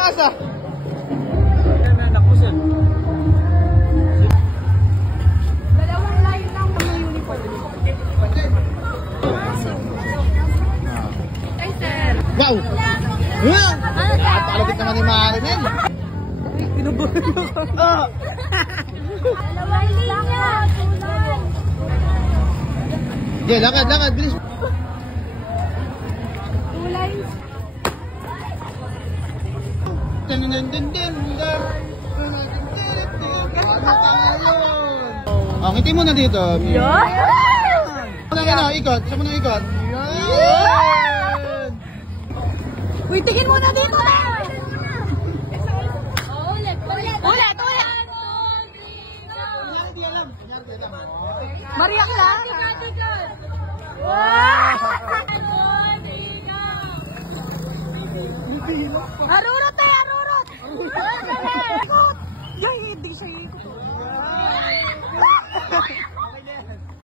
Lakas ah. Dalawang line lang ng uniform. Ay, sir. Wow! Napakalapit naman ni Marilyn. Pinubuhin mo ko. Dalawang line lang. Okay, lakad, bilis. Two lines. Oh, ngiti mo na dito. Yan! Ikot. Saan mo na ikot? Yan! Uy, tingin mo na dito na! Ulit! Mariyak lang! Wow! Haruna!